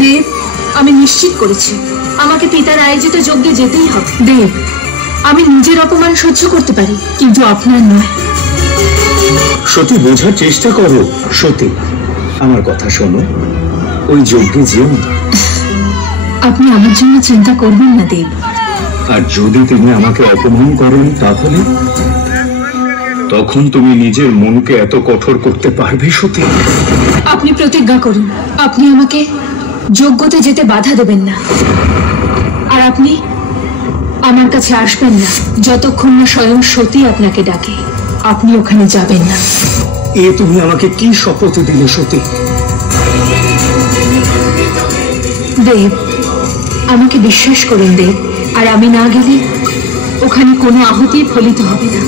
দেব, আমি নিশ্চিত করেছি আমাকে পিতার আয়োজিত যজ্ঞে যেতেই হবে। দেব, আমি নিজের অপমান সহ্য করতে পারি, কিন্তু আপনার নয়। সতী, বোঝার চেষ্টা করো। সতী, আমার কথা শোনো, ওই যজ্ঞে যেও না। আপনি আমার জন্য চিন্তা করবেন না দেব। আর যদি তুমি আমাকে অপমান করেন, তাহলে তখন তুমি নিজের মনকে এত কঠোর করতে পারবে সতী? আপনি প্রতিজ্ঞা করুন, আপনি আমাকে যজ্ঞতে যেতে বাধা দেবেন না। আর আপনি আমার কাছে আসবেন না যতক্ষণ না স্বয়ং সতী আপনাকে ডাকে। আপনি ওখানে যাবেন না। এ তুমি আমাকে কি শপথ দিলে সতী? দেব, আমাকে বিশ্বাস করুন দেব, আর আমি না গেলে ওখানে কোনো আহুতি ফলিত হবে না,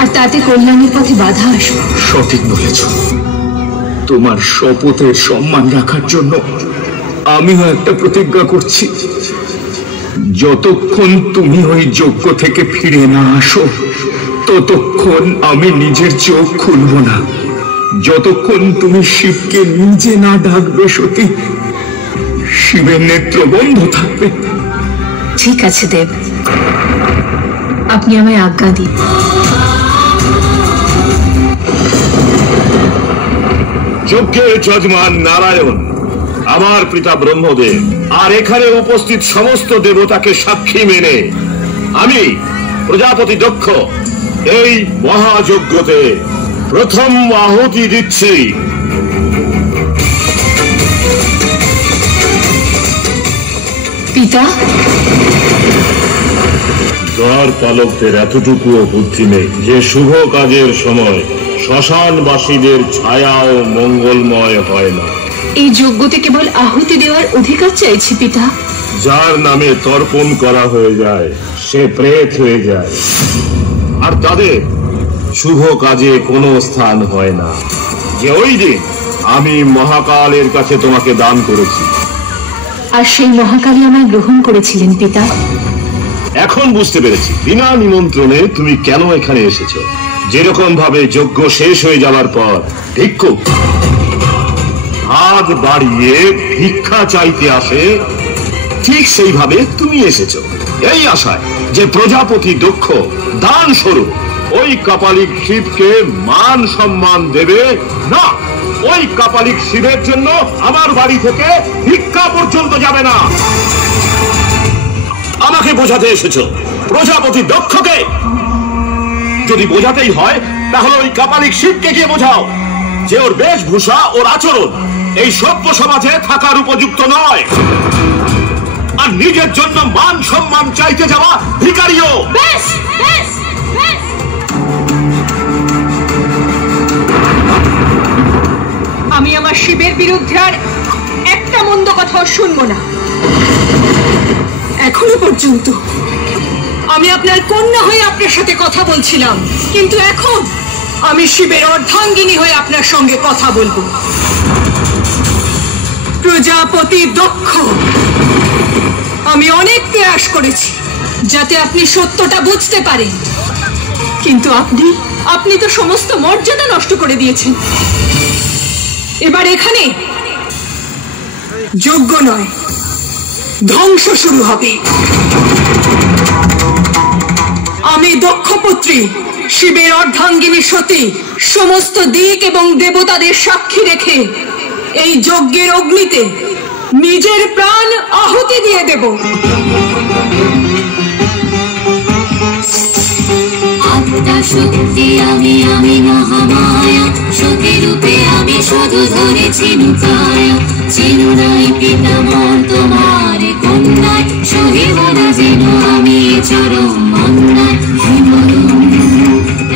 আর তাতে কল্যাণের পথে বাধা আসবে। সঠিক বলেছ। তোমার শপথের সম্মান রাখার জন্য আমিও একটা প্রতিজ্ঞা করছি। যতক্ষণ তুমি ওই যজ্ঞ থেকে ফিরে না আসো, ততক্ষণ আমি নিজের চোখ খুলব না। যতক্ষণ তুমি শিবকে নিজে না ডাকবে সতী, শিবের নেত্র বন্ধ থাকবে। ঠিক আছে দেব, আপনি আমায় আজ্ঞা দিন। যজ্ঞের যজমান নারায়ণ, আমার পিতা ব্রহ্মদেব, আর এখানে উপস্থিত সমস্ত দেবতাকে সাক্ষী মেনে আমি প্রজাপতি দক্ষ এই মহাযজ্ঞতে প্রথম আহুতি দিচ্ছি। পিতা, দ্বার পালকদের এতটুকুও বুদ্ধি নেই যে শুভ কাজের সময় শ্মশানবাসীদের ছায়াও মঙ্গলময় হয় না। এই যজ্ঞতে কেবল আহুতি দেওয়ার অধিকার চাইছি পিতা। যার নামে তর্পণ করা হয়ে যায় সে প্রেত হয়ে যায়, আর তাদের শুভ কাজে কোনো স্থান হয় না। যে ওই দিন আমি মহাকালের কাছে তোমাকে দান করেছি, আর সেই মহাকালী আমায় গ্রহণ করেছিলেন পিতা। এখন বুঝতে পেরেছি বিনা নিমন্ত্রণে তুমি কেন এখানে এসেছো। যেরকম ভাবে যজ্ঞ শেষ হয়ে যাওয়ার পর ভিক্ষুক হাত বাড়িয়ে ভিক্ষা চাইতে আসে, ঠিক সেইভাবে তুমি এসেছো এই আশায় যে প্রজাপতি দক্ষ দান স্বরূপ ওই কাপালিক শিবকে মান সম্মান দেবে না। ওই কাপালিক শিবের জন্য আমার বাড়ি থেকে ভিক্ষা পর্যন্ত যাবে না। আমাকে বোঝাতে এসেছো প্রজাপতি দক্ষকে? যদি বোঝাতেই হয় তাহলে ওই কাপালিক শিবকে গিয়ে বোঝাও যে ওর বেশভূষা, ওর আচরণ এই সভ্য সমাজে থাকার উপযুক্ত নয়, আর নিজের জন্য মান সম্মান চাইতে যাওয়া ভিখারিও। বেশ, বেশ, বেশ। আমি আমার শিবের বিরুদ্ধে আর একটা মন্দ কথাও শুনবো না। এখনো পর্যন্ত আমি আপনার কন্যা হয়ে আপনার সাথে কথা বলছিলাম, কিন্তু এখন আমি শিবের অর্ধাঙ্গিনী হয়ে আপনার সঙ্গে কথা বলবো। প্রজাপতি দক্ষ, আমি অনেক প্রয়াস করেছি যাতে আপনি সত্যটা বুঝতে পারেন, কিন্তু আপনি তো সমস্ত মর্যাদা নষ্ট করে দিয়েছেন। এবার এখানে যজ্ঞ নয়, ধ্বংস শুরু হবে। আমি দক্ষপুত্রী শিবের অর্ধাঙ্গিনী সতী সমস্ত দিক এবং দেবতাদের সাক্ষী রেখে এই যজ্ঞের অগ্নিতে নিজের প্রাণ আহুতি দিয়ে দেব। আত্মা শক্তি আমি, আমি মহামায়া, সতী রূপে আমি শুধু ধরেছি নুকায়া। চিনু নাই পিতামহ তোমার কন্যায়, সহিব না যেন আমি চরম অন্যায়।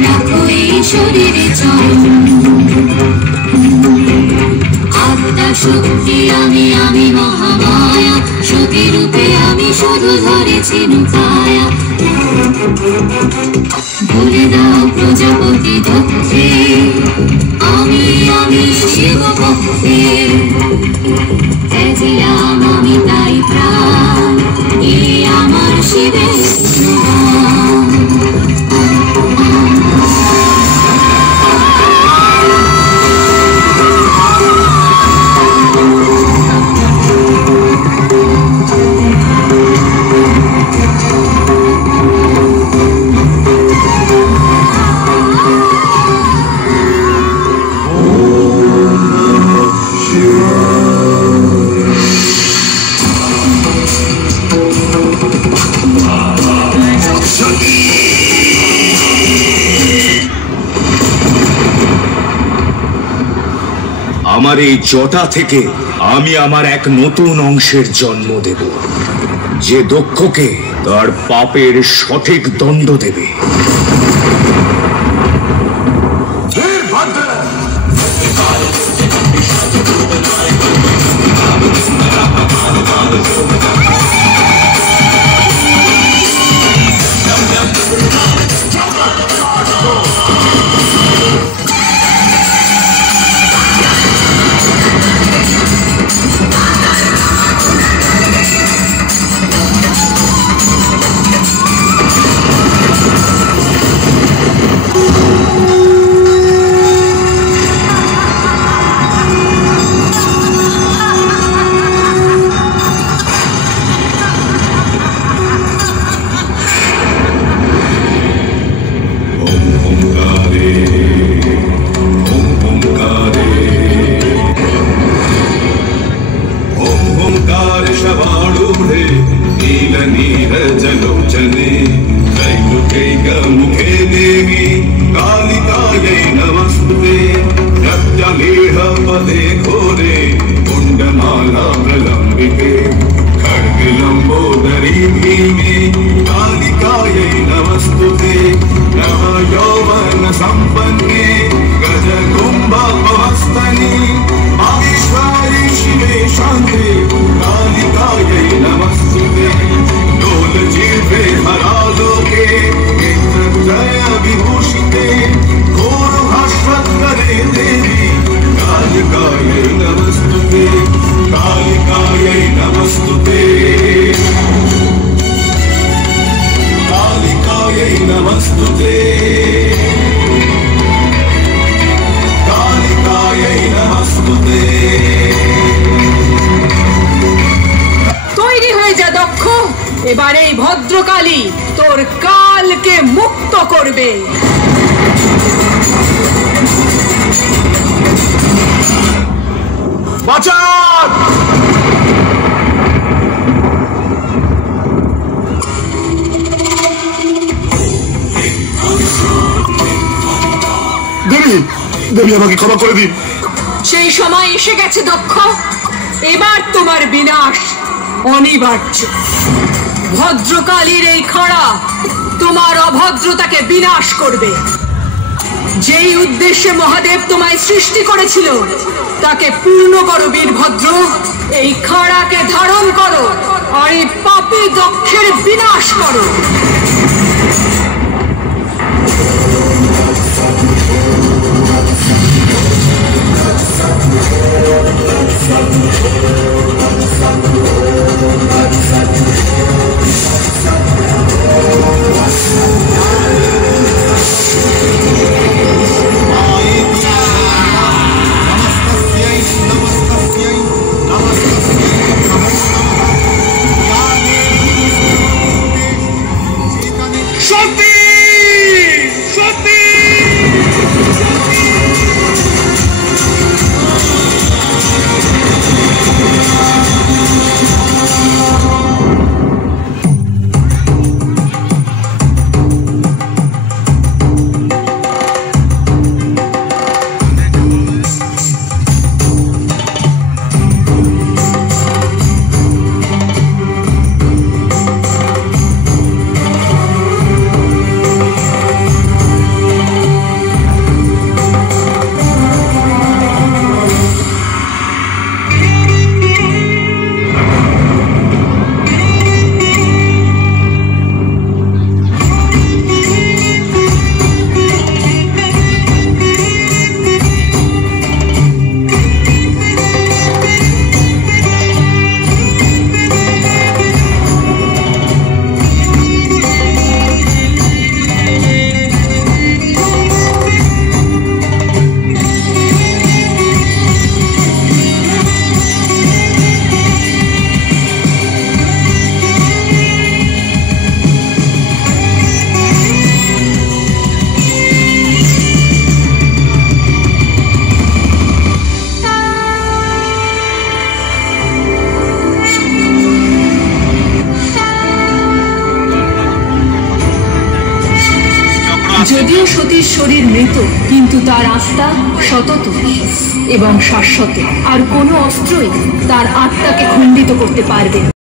রাখো এই শরীরে চরম। আত্মা শক্তি আমি, আমি মহামায়া, সতী রূপে আমি শুধু ধরেছি নুকায়া। বলে দাও প্রজাপতি দক্ষে আমি, আমি শিব পক্ষে। ত্যাজিলাম আমি তাই প্রাণ, এই আমার শিবের নাম। আমার এই জটা থেকে আমি আমার এক নতুন অংশের জন্ম দেব, যে দক্ষকে তার পাপের সঠিক দণ্ড দেবে। এবারে এই ভদ্রকালী তোর কালকে মুক্ত করবে। বাঁচান! দেবী, দেবী আমাকে ক্ষমা করে দিন। সেই সময় এসে গেছে দক্ষ, এবার তোমার বিনাশ অনিবার্য। ভদ্রকালীর এই খড়া তোমার অভদ্রতাকে বিনাশ করবে। যেই উদ্দেশ্যে মহাদেব তোমায় সৃষ্টি করেছিল তাকে পূর্ণ করো বীরভদ্র। এই খড়াকে ধারণ করো আর এই পাপী দক্ষের বিনাশ করো। যদিও সতীর শরীর মৃত, কিন্তু তার আত্মা সতত এবং শাশ্বত। আর কোনো অস্ত্রই তার আত্মাকে খণ্ডিত করতে পারবে না।